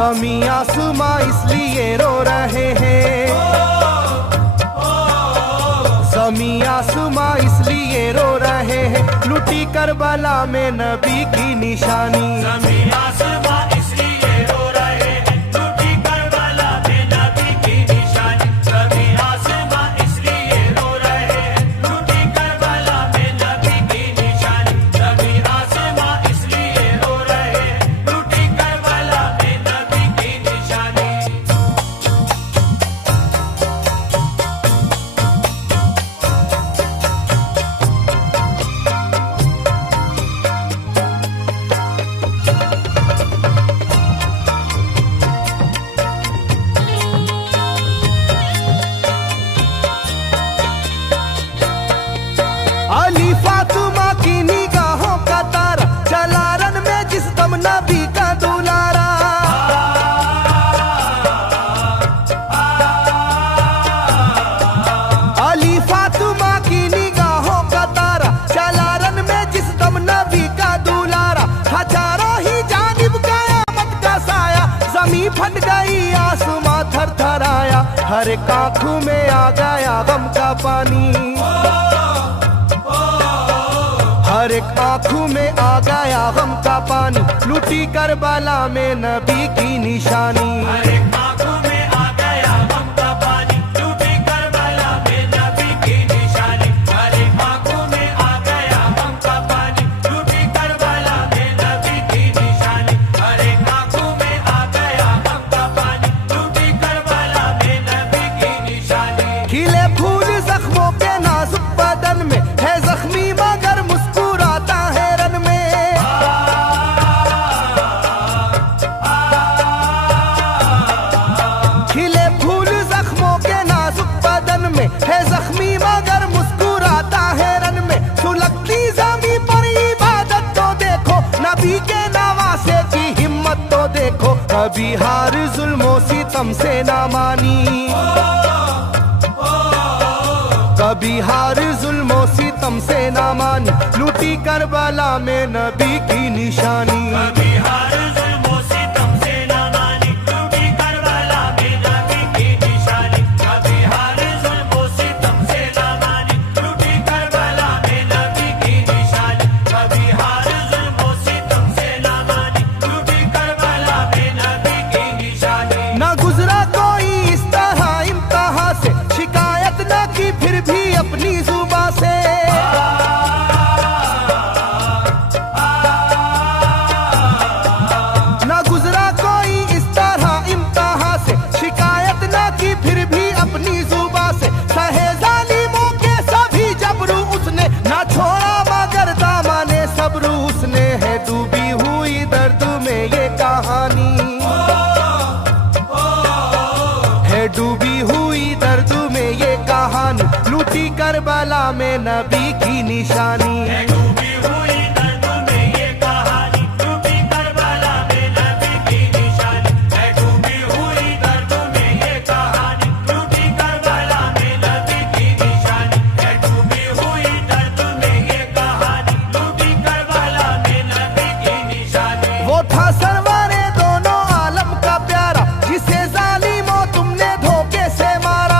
ज़मीं आसमां इसलिए रो रहे हैं, ज़मीं आसमां इसलिए रो रहे हैं, लुटी करबला में नबी की निशानी। ज़मीं आसमां इसलिए रो रहे हैं, लुटी करबला में नबी की निशानी। ज़मीं आसमां इसलिए रो रहे हैं, लुटी करबला में नबी की निशानी। ज़मीं आसमां इसलिए रो रहे हैं, लुटी करबला में नबी की निशानी। अली फातिमा की निगाहों का तारा, चला रन में जिस दम नबी का दुलारा। अली फातिमा की निगाहों का तारा, चला रन में जिस दम नबी का दुलारा। हजारों ही जानिब कयामत का साया, जमीन फट गई आसमां थर थर आया। हर एक आंखों में आ गया गम का पानी, हर एक आंखों में आ गया गम का पानी। लुटी करबला में नबी की निशानी। हर एक आंखों में आ गया गम का पानी, लुटी करबला में नबी की निशानी। हर एक आंखों में आ गया गम का पानी, लुटी करबला में नबी की निशानी। हर एक आंखों में आ गया गम का पानी, लुटी करबला में नबी की निशानी। खिले फूल जख्मों के नाजुक बदन में है जख्मी मगर मुस्कुराता है रन में। खिले फूल जख्मों के नाजुक बदन में है जख्मी मगर मुस्कुराता है रन में। सुलगती ज़मीं पर इबादत तो देखो, नबी के नवासे की हिम्मत तो देखो। कभी हार जुल्मों सितम से ना मानी, कभी हार जुल्मों सितम से ना मानी। लुटी करबला में नबी की निशानी। कभी हार जुल्मों सितम से ना मानी, लुटी करबला में नबी की निशानी। कभी हार जुल्मों सितम से ना मानी, लुटी करबला में नबी की निशानी। कभी हार जुल्मों सितम से ना मानी, लुटी करबला में नबी की निशानी। ना गुजरा कोई इस तरह इम्तिहा से, शिकायत न की फिर भी अपनी जुबा से। ना गुजरा कोई इस तरह इम्तिहा से, शिकायत न की फिर भी अपनी जुबा से। सहे जालिमों के सभी जबरू उसने, ना छोड़ा मगर दामने सब्र उसने। है डूबी हुई दर्द में ये कहानी, है डूबी हुई दर्द में ये कहानी। लुटी करबला में नबी की निशानी। है डूबी हुई दर्द में ये कहानी, लुटी करबला में नबी की निशानी। है डूबी हुई दर्द में ये कहानी, लुटी करबला में नबी की निशानी। है डूबी हुई दर्द में ये कहानी, लुटी करबला में नबी की निशानी। वो था सरवारे दोनों आलम का प्यारा, जिसे जालिमों तुमने धोखे से मारा।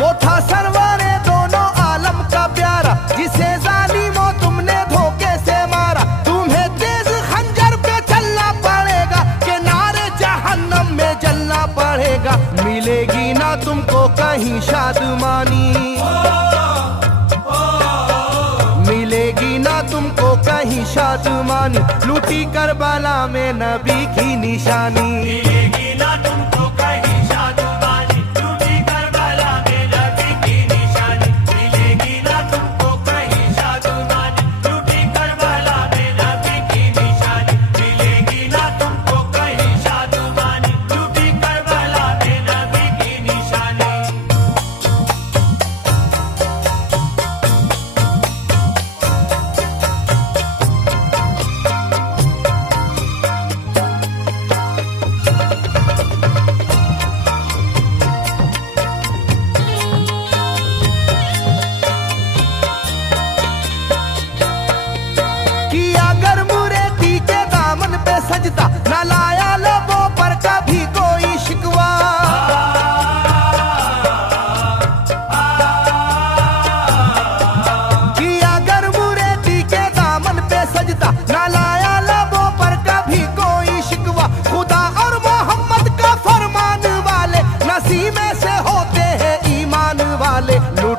वो था सरवारे दोनों आलम का प्यारा, जिसे जालिमों तुमने धोखे से मारा। तुम्हें तेज खंजर पे चलना पड़ेगा, कि नारे जहन्नम में जलना पड़ेगा। मिलेगी ना तुमको कहीं शादमानी, मिलेगी ना तुमको कहीं शादमानी। लुटी करबला में नबी की निशानी। मिलेगी ना तुमको कहीं शादमानी, लुटी करबला में नबी की निशानी। मिलेगी ना तुमको कहीं शादमानी, लुटी करबला में नबी की निशानी। मिलेगी ना तुमको कहीं शादमानी, लुटी करबला में नबी की निशानी।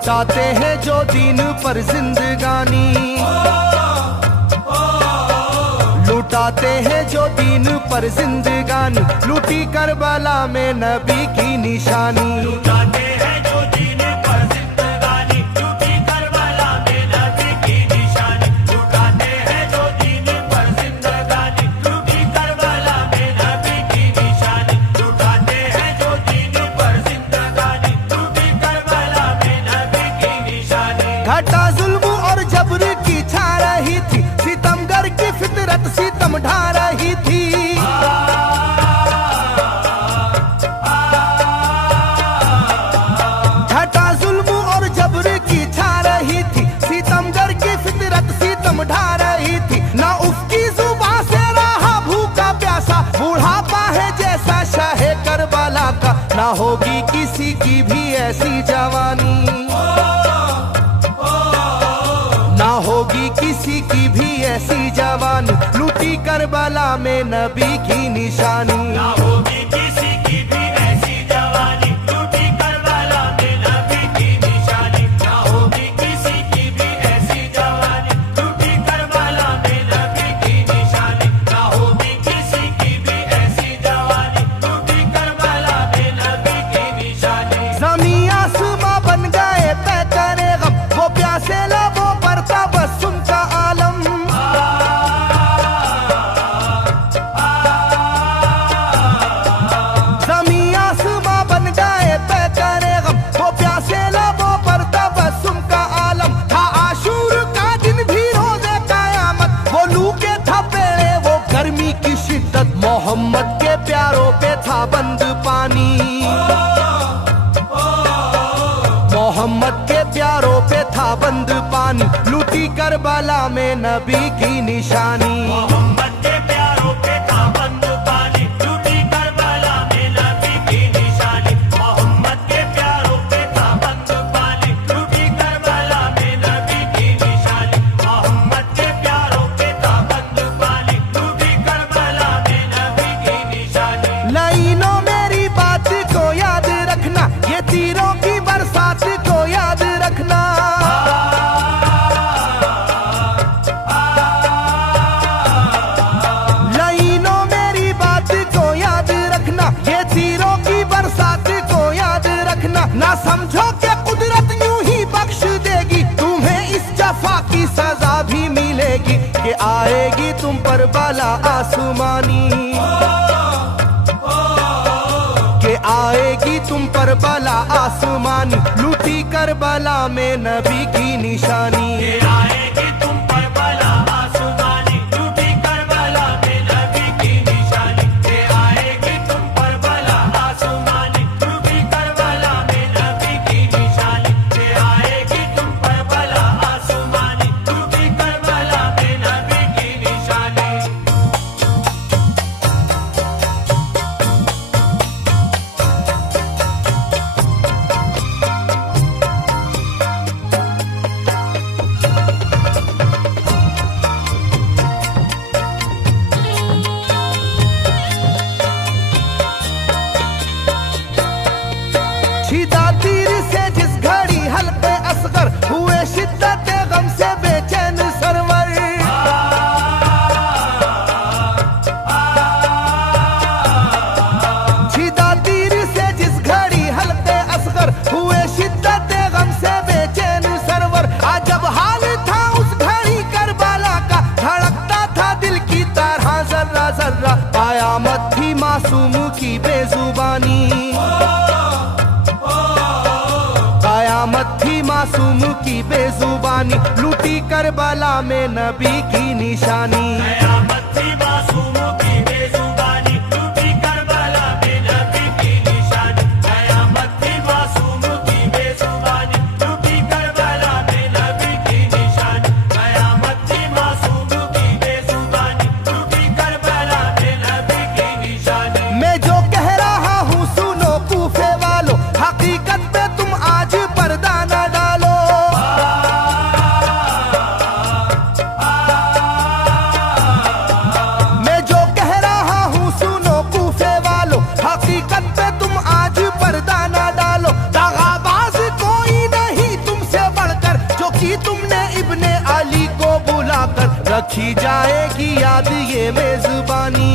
लुटाते हैं जो दीन पर जिंदगानी, लुटाते हैं जो दीन पर जिंदगानी, लूटी करबला में नबी की निशानी। लुटाते हैं जो दीन पर जिंदगानी, लूटी करबला में नबी की निशानी। लुटाते हैं जो दीन पर जिंदगानी, लूटी करबला में नबी की निशानी। लुटाते हैं जो दीन पर जिंदगानी, लूटी करबला में नबी की निशानी। घटा जुल्म और जबर की छा रही थी, सितमगर की फितरत सितम ढा रही थी। घटा जुल्म और जबर की छा रही थी, सितमगर की फितरत सितम ढा रही थी। ना उसकी जुबान से रहा भूखा प्यासा, बुढ़ापा है जैसा शाहे करबला का, ना होगी किसी की भी ऐसी जवानी, ना होगी किसी की भी ऐसी जवानी, लूटी करबला में नबी की निशानी। ना होगी किसी की भी ऐसी जवानी, लूटी करबला में नबी की निशानी। ना होगी किसी की भी ऐसी जवानी, लूटी करबला में नबी की निशानी। ना होगी किसी की भी ऐसी जवानी, लूटी करबला में नबी की निशानी। ज़मीं आसमां बन गए तय करे गम, वो प्यासे लबों पर तबस्सुम का आलम। ज़मीं आसमां बन गए तय करे गम, वो प्यासे लबों पर तबस्सुम का आलम। था आशूर का दिन भी रोज़े क़यामत, वो लू के थपेड़े वो गर्मी की शिद्दत, मोहम्मद के प्यारों पे था बंद पानी, मोहम्मद के प्यारों पे था बंद पानी, लूटी करबला में नबी की निशानी। मोहम्मद के प्यारों पे था बंद पानी, लूटी करबला में नबी की निशानी। मोहम्मद के प्यारों पे था बंद पानी, लूटी करबला में नबी की निशानी। मोहम्मद के प्यारों पे था बंद पानी, लूटी करबला में नबी की निशानी। लाइनों मेरी बात को याद रखना, ये तीरों की बरसात को याद रखना। लाइनों मेरी बात को याद रखना, ये तीरों की बरसात को याद रखना। ना समझो कि कुदरत यूं ही बख्श देगी, तुम्हें इस जफा की सजा भी मिलेगी, कि आएगी तुम पर बला आसमानी, के आएगी तुम पर बला आसमानी, लूटी करबला में नबी की निशानी। ये आएगी तुम पर बला आसमानी, लूटी करबला में नबी की निशानी। ये आएगी तुम पर बला आसमानी, लूटी करबला में नबी की निशानी। ये आएगी तुम पर बला आसमानी, लूटी करबला में नबी की निशानी। छिदा तीर से जिस घड़ी हल्के असगर हुए, शिद्दत गम से बेचैन सरवर। छिदा तीर से जिस घड़ी हल्के असगर हुए, शिद्दत गम से बेचैन सरवर। आज जब हाल था उस घड़ी करबला का, धड़कता था दिल की तरह जर्रा जर्रा, कयामत थी मासूम की बेजुबानी, कयामत थी मासूम की बेजुबानी, लूटी करबला में नबी की निशानी। कयामत थी मासूम की बेजुबानी, लूटी करबला में नबी की निशानी। कयामत थी मासूम की बेजुबानी, लूटी करबला में नबी की निशानी। कयामत थी मासूम की बेजुबानी, लूटी करबला में नबी की निशानी। मैं जो कह रहा हूँ सुनो कूफे वालों, हकीकत पे तुम आज पर्दा न डालो। मैं जो कह रहा रखी जाएगी याद ये मेजबानी,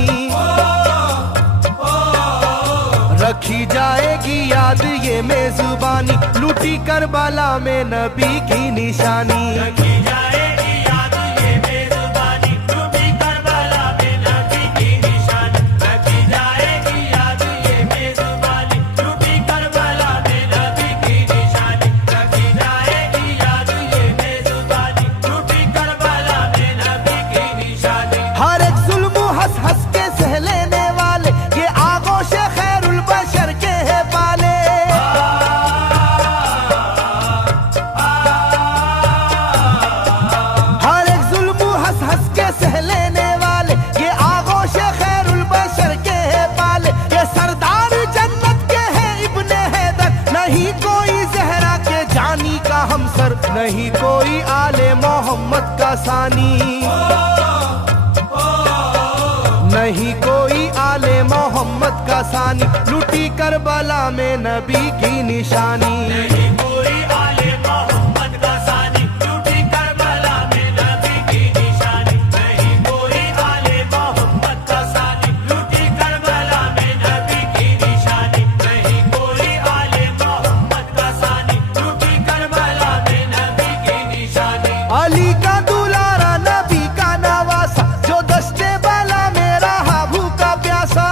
रखी जाएगी याद ये मेजबानी, लूटी करबला में नबी की निशानी। रखी जाएगी याद ये मेजबानी, लूटी करबला में नबी की निशानी। रखी जाएगी याद ये मेजबानी, लूटी करबला में नबी की निशानी। रखी जाएगी याद ये मेजबानी, लूटी करबला में नबी की निशानी। हर एक जुल्म हंस हंस के सह लेने वाले, ये आगोश खैरुल बशर के है पाले। हर एक जुल्म हंस हंस के सह लेने वाले, ये आगोश खैरुल बशर के है पाले। ये सरदार जन्नत के है इब्ने हैदर, नहीं कोई जहरा के जानी का हमसर, नहीं कोई आले मोहम्मद का सानी, नहीं कोई आले मोहम्मद का सानी, लूटी करबला में नबी की निशानी। नहीं कोई आले मोहम्मद का सानी, लूटी करबला में नबी की निशानी। नहीं कोई आले मोहम्मद का सानी, लूटी करबला में नबी की निशानी। नहीं कोई आले मोहम्मद का सानी, लूटी करबला में नबी की निशानी। अली का दुलारा नबी का नवासा, जो दस्ते बाला में रहा भूखा प्यासा।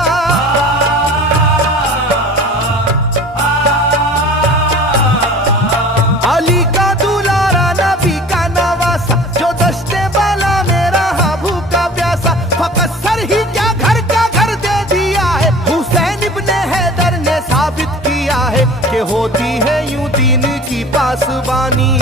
अली का दुलारा नबी का नवासा, जो दस्ते बाला में रहा भूखा प्यासा। फकत सर ही क्या घर का घर दे दिया है, हुसैन इब्ने हैदर ने साबित किया है कि होती है यूं दीन की पासबानी,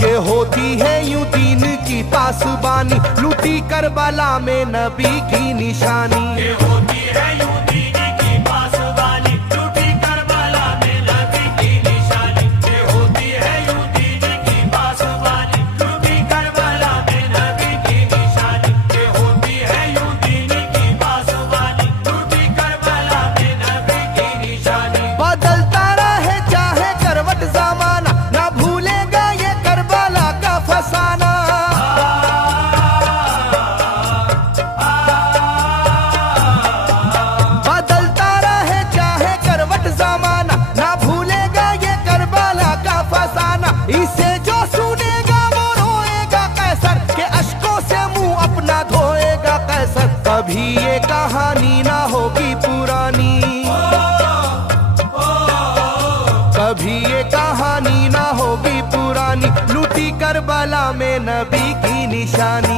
के होती है यूं दीन की पासबानी, लूटी करबला में नबी की निशानी। ये होती है यूं दीन की पासबानी, लूटी करबला में नबी की निशानी। ये होती है यूं दीन की पासबानी, लूटी करबला में नबी की निशानी। ये होती है यूं दीन की पासबानी, लूटी करबला में नबी की निशानी। बदलता रहे चाहे करवट जमाना, ना भूलेगा ये करबला का फसाना। बदलता रहे चाहे करवट जमाना, ना भूलेगा ये करबला का फसाना। इसे जो सुनेगा वो रोएगा कैसर, के अश्कों से मुंह अपना धोएगा कैसर। कभी ये कहानी ना होगी पुरानी, कभी ये कहानी ना होगी पुरानी, लूटी करबला में नबी की निशानी।